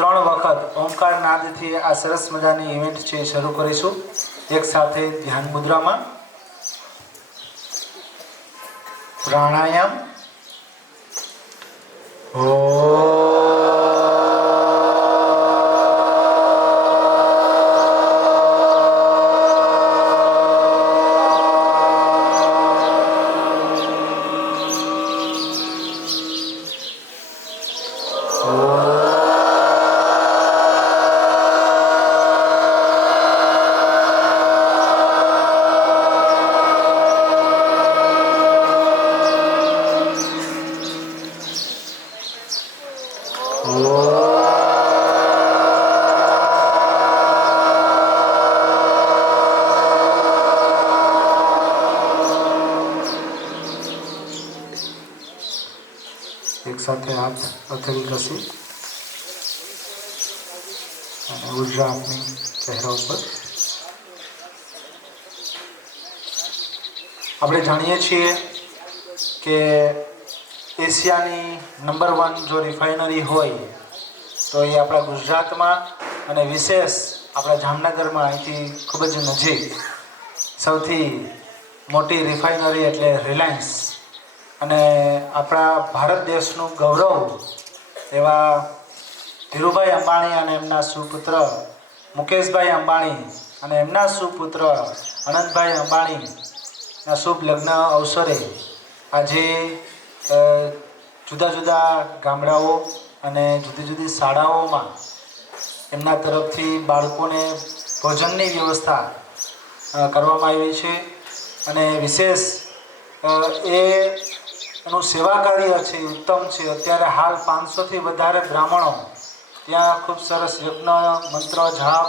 3 વખત ઓમકાર નાદથી આ સરસ મજાની ઇવેન્ટ છે શરૂ કરીશું એક સાથે ધ્યાન મુદ્રામાં પ્રાણાયામ एक साथ हाथ हथेली घसी ऊर्जा अपनी चेहरा पर આપણે જાણીએ છીએ કે એશિયાની નંબર 1 જો રિફાઇનરી હોય તો એ આપણા ગુજરાતમાં અને વિશેષ આપણા જામનગરમાં અહીંથી ખૂબ જ નજીક સૌથી મોટી રિફાઇનરી એટલે રિલાયન્સ અને આપણા ભારત દેશનું ગૌરવ એવા ધીરુભાઈ અંબાણી અને એમના સુપુત્ર મુકેશભાઈ અંબાણી અને એમના સુપુત્ર અનંતભાઈ અંબાણીના શુભ લગ્ન અવસરે આજે જુદા જુદા ગામડાઓ અને જુદી જુદી શાળાઓમાં એમના તરફથી બાળકોને ભોજનની વ્યવસ્થા કરવામાં આવી છે અને વિશેષ એનું સેવા કાર્ય છે ઉત્તમ છે. અત્યારે હાલ 500થી વધારે બ્રાહ્મણો ત્યાં ખૂબ સરસ યજ્ઞ મંત્ર જાપ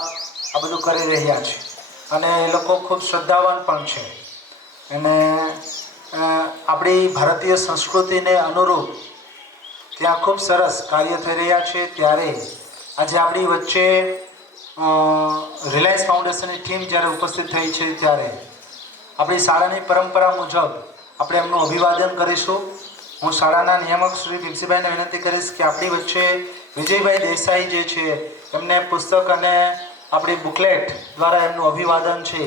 આ બધું કરી રહ્યા છે અને એ લોકો ખૂબ શ્રદ્ધાવાન પણ છે અને આપણી ભારતીય સંસ્કૃતિને અનુરૂપ ત્યાં ખૂબ સરસ કાર્ય થઈ રહ્યા છે. ત્યારે આજે આપણી વચ્ચે રિલાયન્સ ફાઉન્ડેશનની ટીમ જ્યારે ઉપસ્થિત થઈ છે ત્યારે આપણી શાળાની પરંપરા મુજબ આપણે એમનું અભિવાદન કરીશું. હું શાળાના નિયામક શ્રી ભીમસીભાઈને વિનંતી કરીશ કે આપણી વચ્ચે વિજયભાઈ દેસાઈ જે છે એમને પુસ્તક અને આપણી બુકલેટ દ્વારા એમનું અભિવાદન છે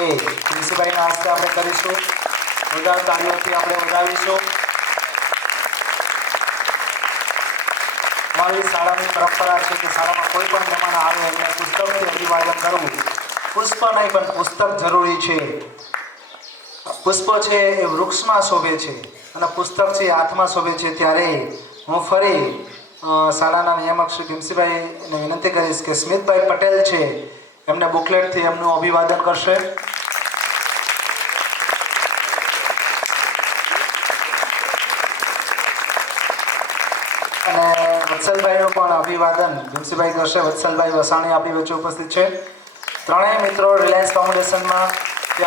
એ ભીમસીભાઈના હસ્તે આપણે કરીશું. વધારે તાળીઓથી આપણે વધાવીશું. અમારી શાળાની પરંપરા છે કે શાળામાં કોઈ પણ મહેમાન આવે એમને પુસ્તકથી અભિવાદન કરવું. પુષ્પ નહીં પણ પુસ્તક જરૂરી છે. પુષ્પ છે એ વૃક્ષમાં શોભે છે અને પુસ્તક છે એ હાથમાં શોભે છે. ત્યારે હું ફરી શાળાના નિયામક શ્રી ભીમસીભાઈને વિનંતી કરીશ કે સ્મિતભાઈ પટેલ છે એમને બુકલેટથી એમનું અભિવાદન કરશે. અને વત્સલભાઈનું પણ અભિવાદન ભીમસીભાઈ કરશે. વત્સલભાઈ વસાણી આપણી વચ્ચે ઉપસ્થિત છે. ત્રણેય મિત્રો રિલાયન્સ ફાઉન્ડેશનમાં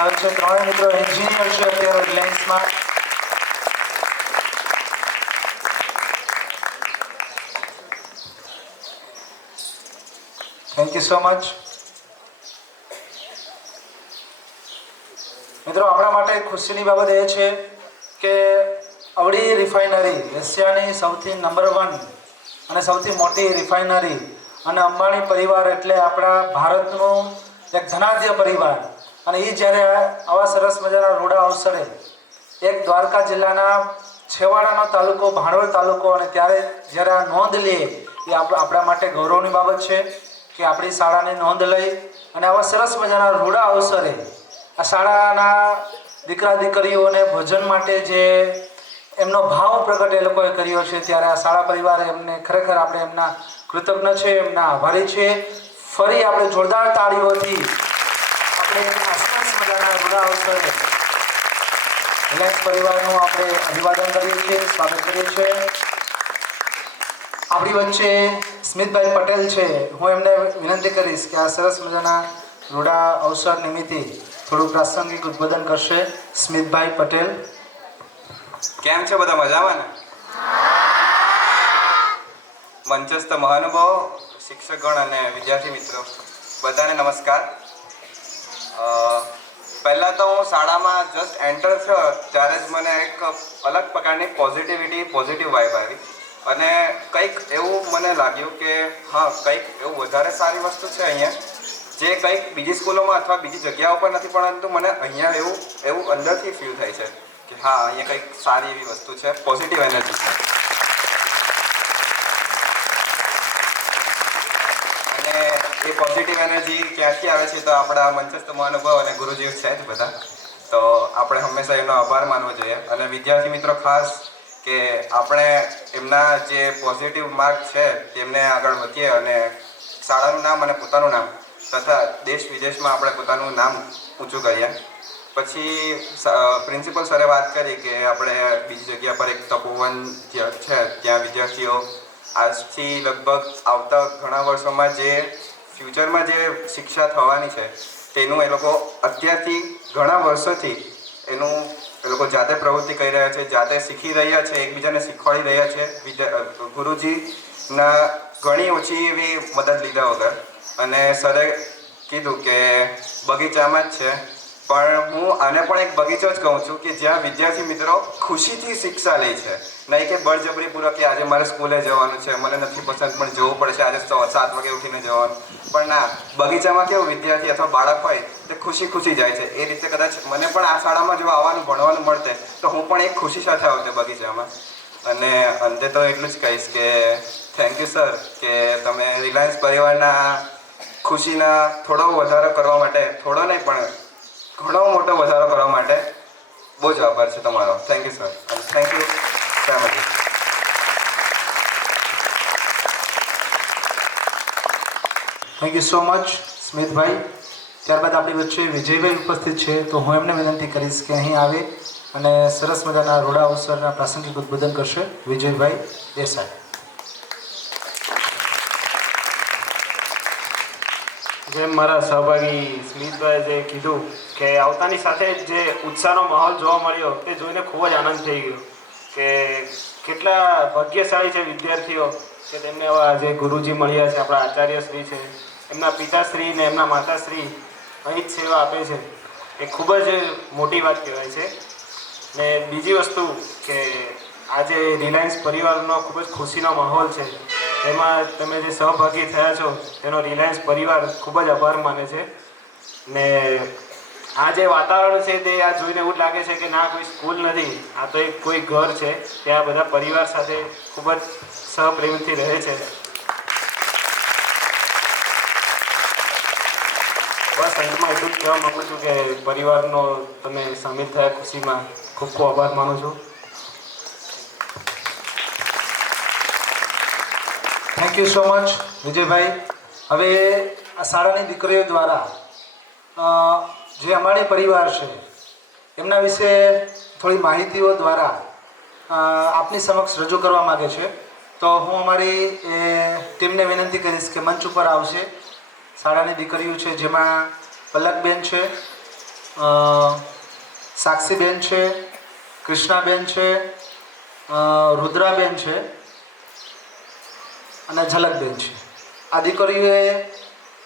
આવે છે. ત્રણેય મિત્રો એન્જિનિયર છે અત્યારે રિલાયન્સમાં. Thank you so much. મિત્રો આપણા માટે ખુશીની બાબત એ છે કે અવળી રિફાઇનરી એશિયાની સૌથી નંબર 1 અને સૌથી મોટી રિફાઇનરી અને અંબાણી પરિવાર એટલે આપણા ભારતનું એક ધનાઢ્ય પરિવાર અને એ જ્યારે આવા સરસ મજાના રૂડા અવસરે એક દ્વારકા જિલ્લાના છેવાડાનો તાલુકો ભાણવડ તાલુકો અને ત્યારે જ્યારે આ નોંધ લે એ આપણા માટે ગૌરવની બાબત છે કે આપણી શાળાની નોંધ લઈ અને આવા સરસ મજાના રૂડા અવસરે આ શાળાના દીકરા દીકરીઓને ભોજન માટે જે એમનો ભાવ પ્રગટ એ લોકોએ કર્યો છે ત્યારે આ શાળા પરિવાર એમને ખરેખર આપણે એમના કૃતજ્ઞ છે, એમના આભારી છે. ફરી આપણે જોરદાર તાળીઓથી આપણે આ સરસ મજાના રૂડા અવસરે રિલાયન્સ પરિવારનું આપણે અભિવાદન કરીએ છીએ, સ્વાગત કરીએ છીએ. આપણી વચ્ચે સ્મિતભાઈ પટેલ છે. હું એમને વિનંતી કરીશ કે આ સરસ મજાના રૂડા અવસર નિમિત્તે થોડું પ્રાસંગિક ઉદ્બોધન કરશે. સ્મિતભાઈ પટેલ. કેમ છે બધા? મજામાં ને? મંચસ્થ મહાનુભાવો, શિક્ષકગણ અને વિદ્યાર્થી મિત્રો બધાને નમસ્કાર. પહેલાં તો હું શાળામાં જસ્ટ એન્ટર થયો ત્યારે જ મને એક અલગ પ્રકારની પોઝિટિવ વાઇબ આવી અને કંઈક એવું મને લાગ્યું કે હા કંઈક એવું વધારે સારી વસ્તુ છે અહીંયા જે કંઈક બીજી સ્કૂલોમાં અથવા બીજી જગ્યાઓ પર નથી, પરંતુ મને અહીંયા એવું અંદરથી ફીલ થાય છે કે હા અહીંયા કંઈક સારી એવી વસ્તુ છે, પોઝિટિવ એનર્જી છે. અને એ પોઝિટિવ એનર્જી ક્યાંથી આવે છે તો આપણા મંચસ્થ મહાનુભાવ અને ગુરુજીઓ છે જ બધા, તો આપણે હંમેશા એમનો આભાર માનવો જોઈએ. અને વિદ્યાર્થી મિત્રો ખાસ કે આપણે એમના જે પોઝિટિવ માર્ક છે તેમને આગળ વધીએ અને શાળાનું નામ અને પોતાનું નામ તથા દેશ વિદેશમાં આપણે પોતાનું નામ ઊંચું કરીએ. પછી પ્રિન્સિપલ સરે વાત કરી કે આપણે બીજી જગ્યા પર એક તપોવન છે ત્યાં વિદ્યાર્થીઓ આજથી લગભગ આવતા ઘણા વર્ષોમાં જે ફ્યુચરમાં જે શિક્ષા થવાની છે તેનું એ લોકો અત્યારથી ઘણા વર્ષોથી એ લોકો જાતે પ્રવૃત્તિ કરી રહ્યા છે, જાતે શીખી રહ્યા છે, એકબીજાને શીખવાડી રહ્યા છે ગુરુજીના ઘણી ઓછી એવી મદદ લીધા વગર. અને સરે કીધું કે બગીચામાં જ છે, પણ હું આને પણ એક બગીચો જ કહું છું કે જ્યાં વિદ્યાર્થી મિત્રો ખુશીથી શિક્ષા લે છે, નહીં કે બળજબરીપૂર્વક કે આજે મારે સ્કૂલે જવાનું છે, મને નથી પસંદ પણ જવું પડે છે, આજે 7 વાગે ઉઠીને જવાનું. પણ ના, બગીચામાં કેવું વિદ્યાર્થી અથવા બાળક હોય તે ખુશી જાય છે. એ રીતે કદાચ મને પણ આ શાળામાં જો આવવાનું ભણવાનું મળતે તો હું પણ એક ખુશી સાથે આવતે બગીચામાં. અને અંતે તો એટલું જ કહીશ કે થેન્ક યુ સર કે તમે રિલાયન્સ પરિવારના ખુશીના થોડો વધારો કરવા માટે, થોડો નહીં પણ ઘણો મોટો વધારો કરવા માટે બહુ જ આભાર છે તમારો. થેન્ક યુ સર અને thank you family. Thank you so much સ્મિતભાઈ. ત્યારબાદ આપણી વચ્ચે વિજયભાઈ ઉપસ્થિત છે, તો હું એમને વિનંતી કરીશ કે અહીં આવે અને સરસ મજાના રૂડા અવસરના પ્રાસંગિક ઉદ્બોધન કરશે. વિજયભાઈ દેસાઈ. જેમ મારા સહભાગી સ્મિતભાઈ જે કીધું કે આવતાની સાથે જે ઉત્સાહનો માહોલ જોવા મળ્યો તે જોઈને ખૂબ જ આનંદ થઈ ગયો કે કેટલા ભાગ્યશાળી છે વિદ્યાર્થીઓ કે તેમને આવા જે ગુરુજી મળ્યા છે, આપણા આચાર્યશ્રી છે, એમના પિતાશ્રી ને એમના માતાશ્રી અહીં જ સેવા આપે છે. એ ખૂબ જ મોટી વાત કહેવાય છે. ને બીજી વસ્તુ કે આજે રિલાયન્સ પરિવારનો ખૂબ જ ખુશીનો માહોલ છે, એમાં તમે જે સહભાગી થયા છો તેનો રિલાયન્સ પરિવાર ખૂબ જ આભાર માને છે. ને આ જે વાતાવરણ છે તે આ જોઈને એવું જ લાગે છે કે ના કોઈ સ્કૂલ નથી, આ તો એક કોઈ ઘર છે, ત્યાં બધા પરિવાર સાથે ખૂબ જ સહપ્રેમથી રહે છે. બસ અંતમાં એટલું જ કહેવા માગું છું કે પરિવારનો તમે સામેલ થયા ખુશીમાં ખૂબ ખૂબ આભાર માનું છું. Thank you so much Vijaybhai. હવે આ શાળાની દીકરીઓ દ્વારા જે અમારી પરિવાર છે એમના વિશે થોડી માહિતીઓ દ્વારા આપની સમક્ષ રજૂ કરવા માગે છે, તો હું અમારી ટીમને વિનંતી કરીશ કે મંચ ઉપર આવશે. શાળાની દીકરીઓ છે જેમાં પલકબેન છે, સાક્ષીબેન છે, કૃષ્ણાબેન છે, રુદ્રાબેન છે અને ઝલકબેન છે. આ દીકરીઓએ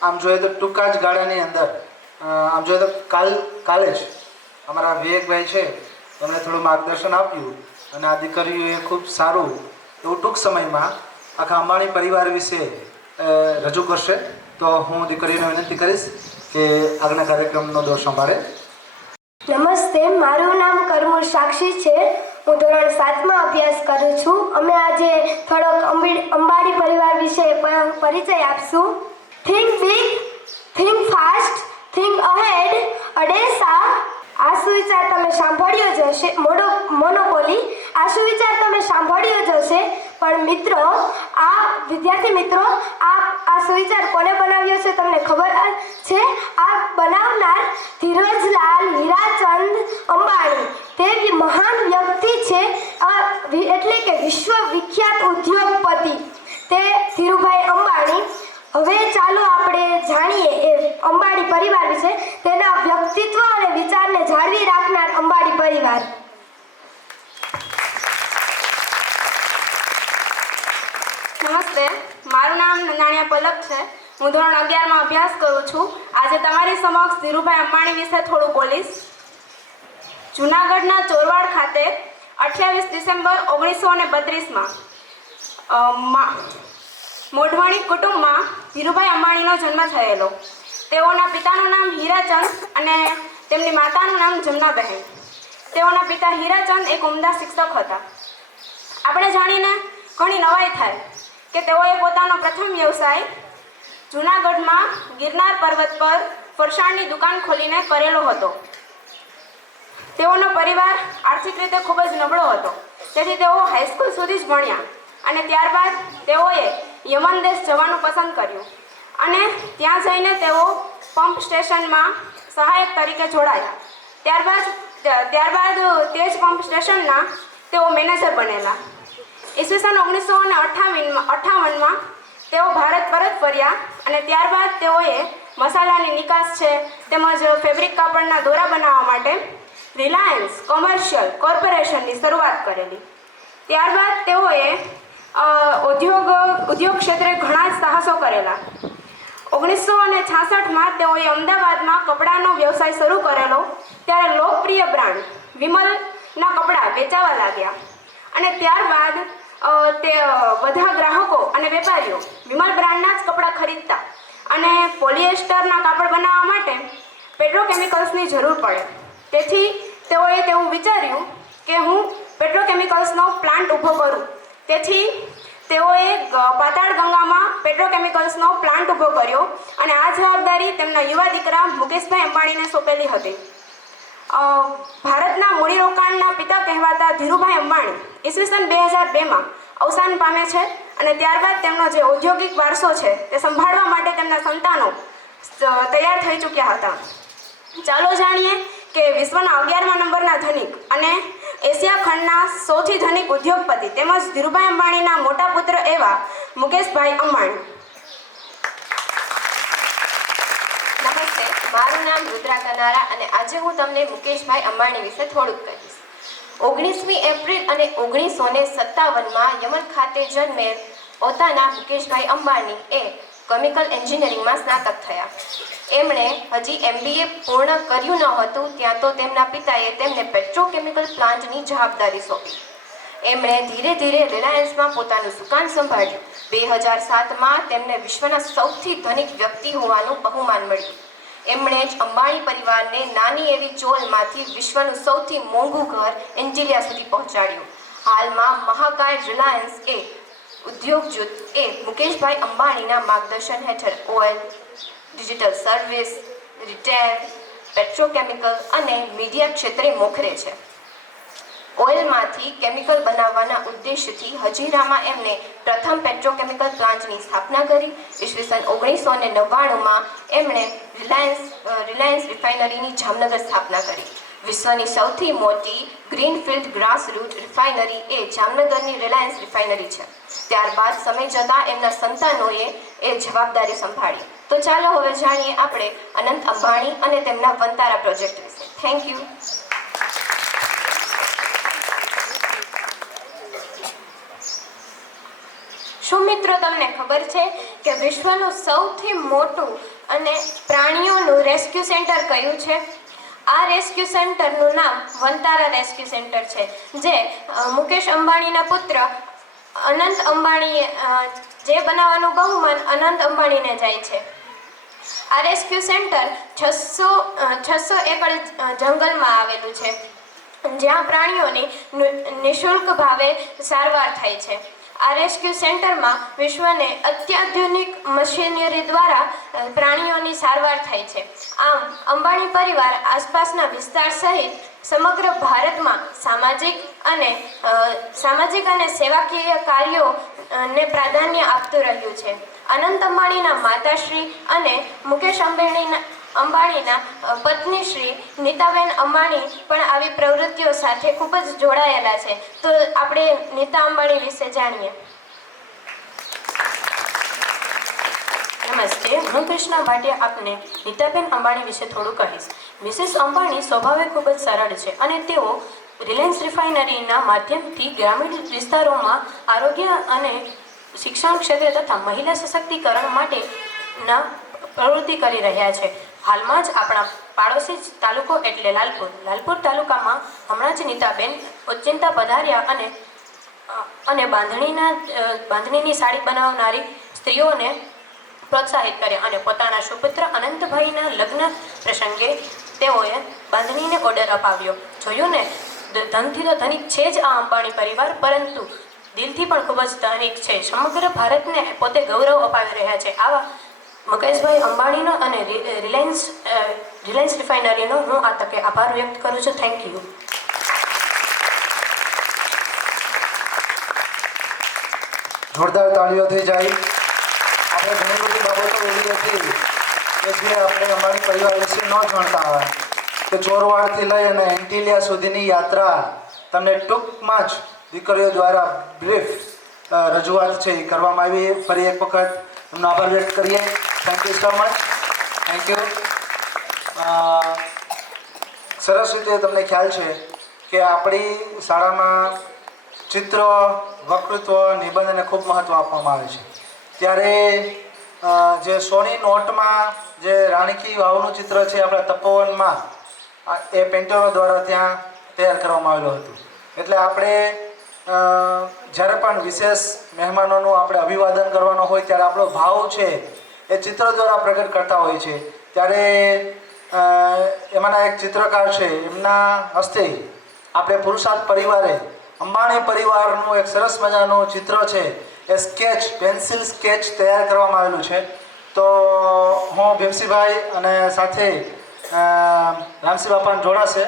આમ જોઈએ તો ટૂંકા જ ગાળાની અંદર આમ જોઈએ તો કાલે જ અમારા વિવેકભાઈ છે એમણે થોડું માર્ગદર્શન આપ્યું અને આ દીકરીઓએ ખૂબ સારું એવું ટૂંક સમયમાં આખા અંબાણી પરિવાર વિશે રજૂ કરશે. તો હું દીકરીઓને વિનંતી કરીશ કે આગળના કાર્યક્રમનો દોર સંભાળે. નમસ્તે, મારું નામ કરમૂર સાક્ષી છે. હું ધોરણ 7માં અભ્યાસ કરું છું. અમે આજે થોડોક અંબાણી પરિવાર વિશે પરિચય આપશું. Think big, think fast, think ahead, Adesa. આ સુવિચાર તમે સાંભળ્યો જ હશે. મોનોપોલી, આ સુવિચાર તમે સાંભળ્યો જ હશે. પણ મિત્રો, આ વિદ્યાર્થી મિત્રો, આ સુવિચાર કોને બનાવ્યો છે તમને ખબર છે? આ બનાવનાર ધીરજલાલ હીરાચંદ અંબાણી, તે મહાન વ્યક્તિ છે, એટલે કે વિશ્વ વિખ્યાત ઉદ્યોગપતિ તે ધીરુભાઈ અંબાણી. હવે ચાલો આપણે જાણીએ એ અંબાણી પરિવાર વિશે, તેના વ્યક્તિત્વ અને વિચારને જાળવી રાખનાર અંબાણી પરિવાર. નમસ્તે, મારું નામ નંદાણીયા પલક છે. હું ધોરણ 11માં અભ્યાસ કરું છું. આજે તમારી સમક્ષ ધીરુભાઈ અંબાણી વિશે થોડું બોલીશ. જૂનાગઢના ચોરવાડ ખાતે 28 ડિસેમ્બર 1932માં મોઢવાણી કુટુંબમાં ધીરુભાઈ અંબાણીનો જન્મ થયેલો. તેઓના પિતાનું નામ હીરાચંદ અને તેમની માતાનું નામ જમનાબહેન. તેઓના પિતા હીરાચંદ એક ઉમદા શિક્ષક હતા. આપણે જાણીને ઘણી નવાઈ થાય કે તેઓએ પોતાનો પ્રથમ વ્યવસાય જૂનાગઢમાં ગિરનાર પર્વત પર ફરસાણની દુકાન ખોલીને કરેલો હતો. તેઓનો પરિવાર આર્થિક રીતે ખૂબ જ નબળો હતો, તેથી તેઓ હાઈસ્કૂલ સુધી જ ભણ્યા અને ત્યારબાદ તેઓએ યમન દેશ જવાનું પસંદ કર્યું અને ત્યાં જઈને તેઓ પંપ સ્ટેશનમાં સહાયક તરીકે જોડાયા. ત્યારબાદ તે જ પંપ સ્ટેશનના તેઓ મેનેજર બનેલા. ઈસવીસન 1958માં તેઓ ભારત પરત ફર્યા અને ત્યારબાદ તેઓએ મસાલાની નિકાસ છે તેમજ ફેબ્રિક કાપડના દોરા બનાવવા માટે રિલાયન્સ કોમર્શિયલ કોર્પોરેશનની શરૂઆત કરેલી. ત્યારબાદ તેઓએ ઉદ્યોગ ક્ષેત્રે ઘણા જ સાહસો કરેલા. 1966માં તેઓએ અમદાવાદમાં કપડાનો વ્યવસાય શરૂ કરેલો. ત્યારે લોકપ્રિય બ્રાન્ડ વિમલના કપડાં વેચાવા લાગ્યા અને ત્યારબાદ તે બધા ગ્રાહકો અને વેપારીઓ વિમલ બ્રાન્ડના જ કપડાં ખરીદતા અને પોલિએસ્ટરના કાપડ બનાવવા માટે પેટ્રોકેમિકલ્સની જરૂર પડે. તેથી તેઓએ તેવું વિચાર્યું કે હું પેટ્રોકેમિકલ્સનો પ્લાન્ટ ઊભો કરું. તેથી તેઓએ પાતાળ ગંગામાં પેટ્રોકેમિકલ્સનો પ્લાન્ટ ઊભો કર્યો અને આ જવાબદારી તેમના યુવા દીકરા મુકેશભાઈ અંબાણીને સોંપેલી હતી. ભારતના મૂડીરોકાણના પિતા કહેવાતા ધીરુભાઈ અંબાણી ઈસવીસન 2002માં અવસાન પામે છે અને ત્યારબાદ તેમનો જે ઔદ્યોગિક વારસો છે તે સંભાળવા માટે તેમના સંતાનો તૈયાર થઈ ચૂક્યા હતા. ચાલો જાણીએ કે વિશ્વના 11મા નંબરના ધનિક અને એશિયા ખંડના સૌથી ધનિક ઉદ્યોગપતિ તેમજ ધીરુભાઈ અંબાણીના મોટા પુત્ર એવા મુકેશભાઈ અંબાણી. નમસ્તે, મારું નામ રુદ્રા કનારા અને આજે હું તમને મુકેશભાઈ અંબાણી વિશે થોડુંક કહીશ. 19મી એપ્રિલ અને 1957માં યમન ખાતે જન્મેલ પોતાના મુકેશભાઈ અંબાણી એ કેમિકલ એન્જિનિયરિંગમાં સ્નાતક થયા. એમણે હજી MBA પૂર્ણ કર્યું ન હતું ત્યાં તો તેમના પિતાએ તેમને પેટ્રોકેમિકલ પ્લાન્ટની જવાબદારી સોંપી. એમણે ધીરે ધીરે રિલાયન્સમાં પોતાનું સુકાન સંભાળ્યું. 2007માં તેમને વિશ્વના સૌથી ધનિક વ્યક્તિ હોવાનું બહુમાન મળ્યું. એમણે જ અંબાણી પરિવારને નાની એવી ચોલમાંથી વિશ્વનું સૌથી મોંઘું ઘર એન્ટિલિયા સુધી પહોંચાડ્યું. હાલમાં મહાકાય રિલાયન્સ એ ઉદ્યોગ જૂથ એ મુકેશભાઈ અંબાણીના માર્ગદર્શન હેઠળ oil, digital service, retail, petrochemical અને મીડિયા ક્ષેત્રે મોખરે છે. ઓઇલમાંથી કેમિકલ બનાવવાના ઉદ્દેશથી હજીરામાં એમણે પ્રથમ પેટ્રોકેમિકલ પ્લાન્ટની સ્થાપના કરી. ઈસવીસન 1999માં એમણે રિલાયન્સ રિફાઇનરીની જામનગર સ્થાપના કરી. વિશ્વની સૌથી મોટી ગ્રીનફિલ્ડ ગ્રાસરૂટ રિફાઇનરી એ જામનગરની રિલાયન્સ રિફાઇનરી છે. ત્યારબાદ સમય જતાં એમના સંતાનોએ એ જવાબદારી સંભાળી. તો ચાલો હવે જાણીએ આપણે અનંત અંબાણી અને તેમના વંતારા પ્રોજેક્ટ વિશે. Thank you. શું મિત્રો તમને ખબર છે કે વિશ્વનું સૌથી મોટું અને પ્રાણીઓનું રેસ્ક્યુ સેન્ટર કયું છે? આ રેસ્ક્યુ સેન્ટરનું નામ વંતારા રેસ્ક્યુ સેન્ટર છે, જે મુકેશ અંબાણીના પુત્ર અનંત અંબાણીએ જે બનાવવાનું બહુમાન અનંત અંબાણીને જાય છે. આ રેસ્ક્યુ સેન્ટર 600 એકર જંગલમાં આવેલું છે, જ્યાં પ્રાણીઓની નિઃશુલ્ક ભાવે સારવાર થાય છે. આ રેસ્ક્યુ સેન્ટરમાં વિશ્વને અત્યાધુનિક મશીનરી દ્વારા પ્રાણીઓની સારવાર થાય છે. આમ અંબાણી પરિવાર આસપાસના વિસ્તાર સહિત સમગ્ર ભારતમાં સામાજિક અને સેવાકીય કાર્યોને પ્રાધાન્ય આપતું રહ્યું છે. અનંત અંબાણીના માતાશ્રી અને મુકેશ અંબાણીના પત્ની શ્રી નીતાબેન અંબાણી પણ આવી પ્રવૃત્તિઓ સાથે ખૂબ જ જોડાયેલા છે. તો આપણે નીતા અંબાણી વિશે જાણીએ. નમસ્તે, હું કૃષ્ણા ભાટિયા આપને નીતાબેન અંબાણી વિશે થોડું કહીશ. મિસિસ અંબાણી સ્વભાવે ખૂબ જ સરળ છે અને તેઓ રિલાયન્સ રિફાઇનરીના માધ્યમથી ગ્રામીણ વિસ્તારોમાં આરોગ્ય અને શિક્ષણ ક્ષેત્રે તથા મહિલા સશક્તિકરણ માટેના પ્રવૃત્તિ કરી રહ્યા છે. હાલમાં જ આપણા પાડોશી તાલુકો એટલે લાલપુર તાલુકામાં હમણાં જ નીતાબેન ઓચિંતા પધાર્યા અને અને બાંધણીની સાડી બનાવનારી સ્ત્રીઓને પ્રોત્સાહિત કર્યા અને પોતાના સુપુત્ર અનંતભાઈના લગ્ન પ્રસંગે તેઓએ બાંધણીને ઓર્ડર અપાવ્યો. જોયું ને, ધનથી તો ધનિક છે જ આ અંબાણી પરિવાર, પરંતુ દિલથી પણ ખૂબ જ ધનિક છે. સમગ્ર ભારતને પોતે ગૌરવ અપાવી રહ્યા છે. આવા મુકેશભાઈ અંબાણીનો અને રિલાયન્સ રિફાઇનરીનો હું આ તકે આભાર વ્યક્ત કરું છું. Thank you. જોરદાર તાળીઓ થઈ જાય. આપણે ઘણી બધી બાબતો એવી હતી કે જે આપણે અંબાણી પરિવાર વિશે ન જાણતા હોય, કે ચોરવાડથી લઈ અને એન્ટિલિયા સુધીની યાત્રા તમને ટૂંકમાં જ દીકરીઓ દ્વારા બ્રીફ રજૂઆત છે એ કરવામાં આવી. ફરી એક વખત એમનો આભાર વ્યક્ત કરીએ. Thank you so much. Thank you. સરસ રીતે તમને ખ્યાલ છે કે આપણી શાળામાં ચિત્ર, વક્તૃત્વ, નિબંધને ખૂબ મહત્ત્વ આપવામાં આવે છે. ત્યારે જે સોની નોટમાં જે રાણકી વાવનું ચિત્ર છે આપણા તપોવનમાં, એ પેન્ટરો દ્વારા ત્યાં તૈયાર કરવામાં આવેલું હતું. એટલે આપણે જ્યારે પણ વિશેષ મહેમાનોનું આપણે અભિવાદન કરવાનો હોય ત્યારે આપણો ભાવ છે એ ચિત્ર દ્વારા પ્રગટ કરતા હોય છે. ત્યારે એમાંના એક ચિત્રકાર છે, એમના હસ્તે આપણે પુરુષાર્થ પરિવારે અંબાણી પરિવારનું એક સરસ મજાનું ચિત્ર છે એ સ્કેચ, પેન્સિલ સ્કેચ તૈયાર કરવામાં આવેલું છે. તો હું ભીમસિંહભાઈ અને સાથે રામસિંહ બાપાને જોડાશે.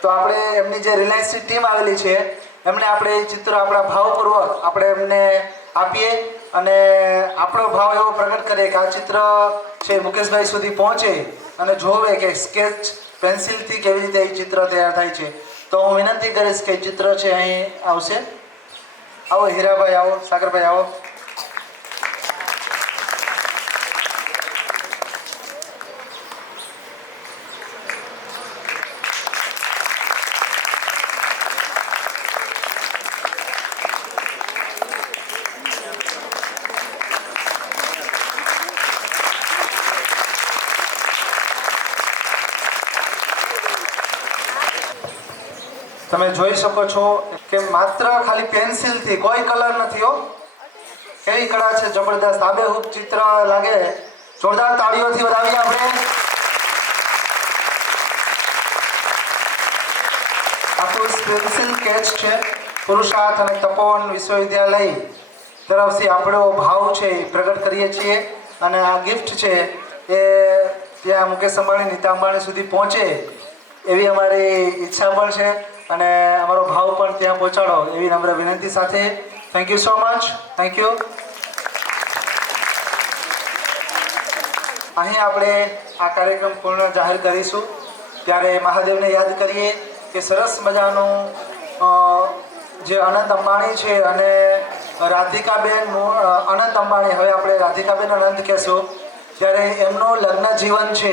તો આપણે એમની જે રિલાયન્સની ટીમ આવેલી છે એમને આપણે એ ચિત્ર આપણા ભાવપૂર્વક આપણે એમને આપીએ અને આપણો ભાવ એવો પ્રગટ કરીએ કે આ ચિત્ર છે મુકેશભાઈ સુધી પહોંચે અને જોવે કે સ્કેચ પેન્સિલથી કેવી રીતે એ ચિત્ર તૈયાર થાય છે. તો હું વિનંતી કરીશ કે ચિત્ર છે અહીં આવશે. આવો હીરાભાઈ, આવો સાગરભાઈ, આવો. તમે જોઈ શકો છો કે માત્ર ખાલી પેન્સિલથી, કોઈ કલર નથી હો. કેવી કળા છે, જબરદસ્ત, આબેહૂબ ચિત્ર લાગે. જોરદાર તાળીઓથી વધાવીએ આપણે. આખું પેન્સિલ સ્કેચ છે. પુરુષાર્થ અને તપોવન વિશ્વવિદ્યાલય તરફથી આપણો ભાવ છે એ પ્રગટ કરીએ છીએ અને આ ગિફ્ટ છે એ ત્યાં મુકેશ અંબાણી, નીતા અંબાણી સુધી પહોંચે એવી અમારી ઈચ્છા પણ છે અને અમારો ભાવ પણ ત્યાં પહોંચાડો એવી નમ્ર વિનંતી સાથે. Thank you so much. Thank you. અહીં આપણે આ કાર્યક્રમ પૂર્ણ જાહેર કરીશું ત્યારે મહાદેવને યાદ કરીએ કે સરસ મજાનું જે અનંત અંબાણી છે અને રાધિકાબેન અનંત અંબાણી, હવે આપણે રાધિકાબેન અનંત કહેશું, ત્યારે એમનું લગ્ન જીવન છે,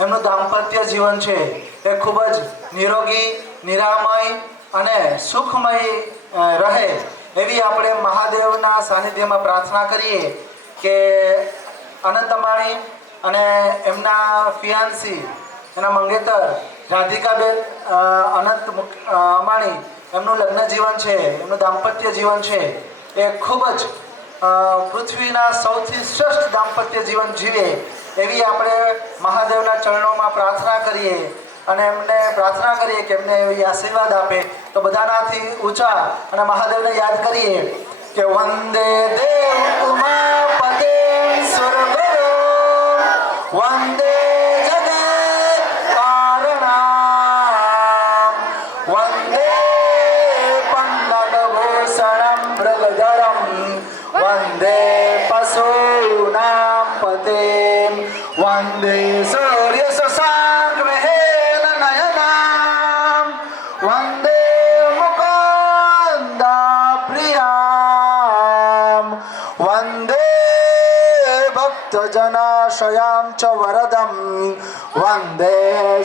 એમનું દાંપત્ય જીવન છે એ ખૂબ જ નિરોગી, નિરામય અને સુખમય રહે એવી આપણે મહાદેવના સાનિધ્યમાં પ્રાર્થના કરીએ કે અનંત અંબાણી અને એમના ફિયાન્સી, એના મંગેતર રાધિકાબેન અનંત અંબાણી, એમનું લગ્ન જીવન છે, એમનું દાંપત્ય જીવન છે એ ખૂબ જ પૃથ્વીના સૌથી શ્રેષ્ઠ દાંપત્ય જીવન જીવે એવી આપણે મહાદેવના ચરણોમાં પ્રાર્થના કરીએ અને એમને પ્રાર્થના કરીએ કે એમને એવી આશીર્વાદ આપે. તો બધાનાથી ઊંચા અને મહાદેવને યાદ કરીએ કે વંદે દેવ ઉમાપતે સુરગુરુ વંદે જગત કારણામ વંદે પંડગભૂષણમ મૃગધરમ વંદે પશૂનામ પતે વંદે સૂર્ય શશાંક મહેલ નયનામ વંદે મુકુંદા પ્રિયામ વંદે ભક્તજનાશયામ ચ વરદમ વંદે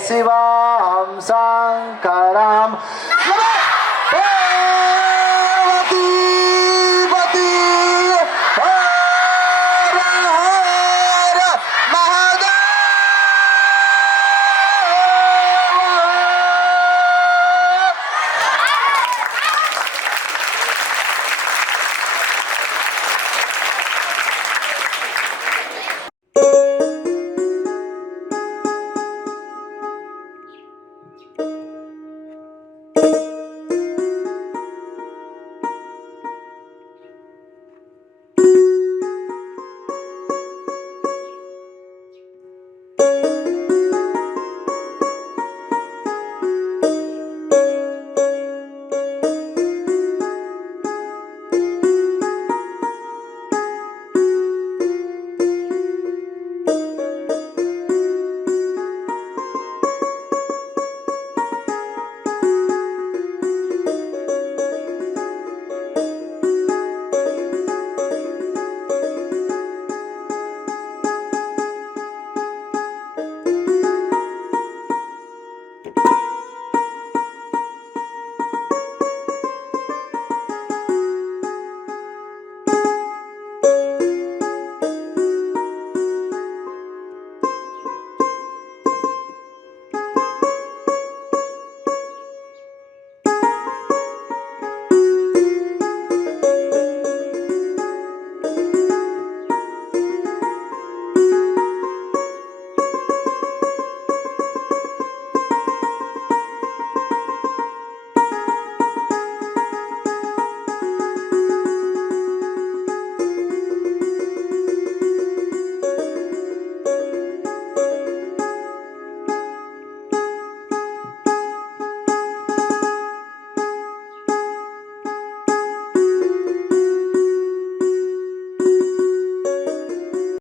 શિવામ શંકરામ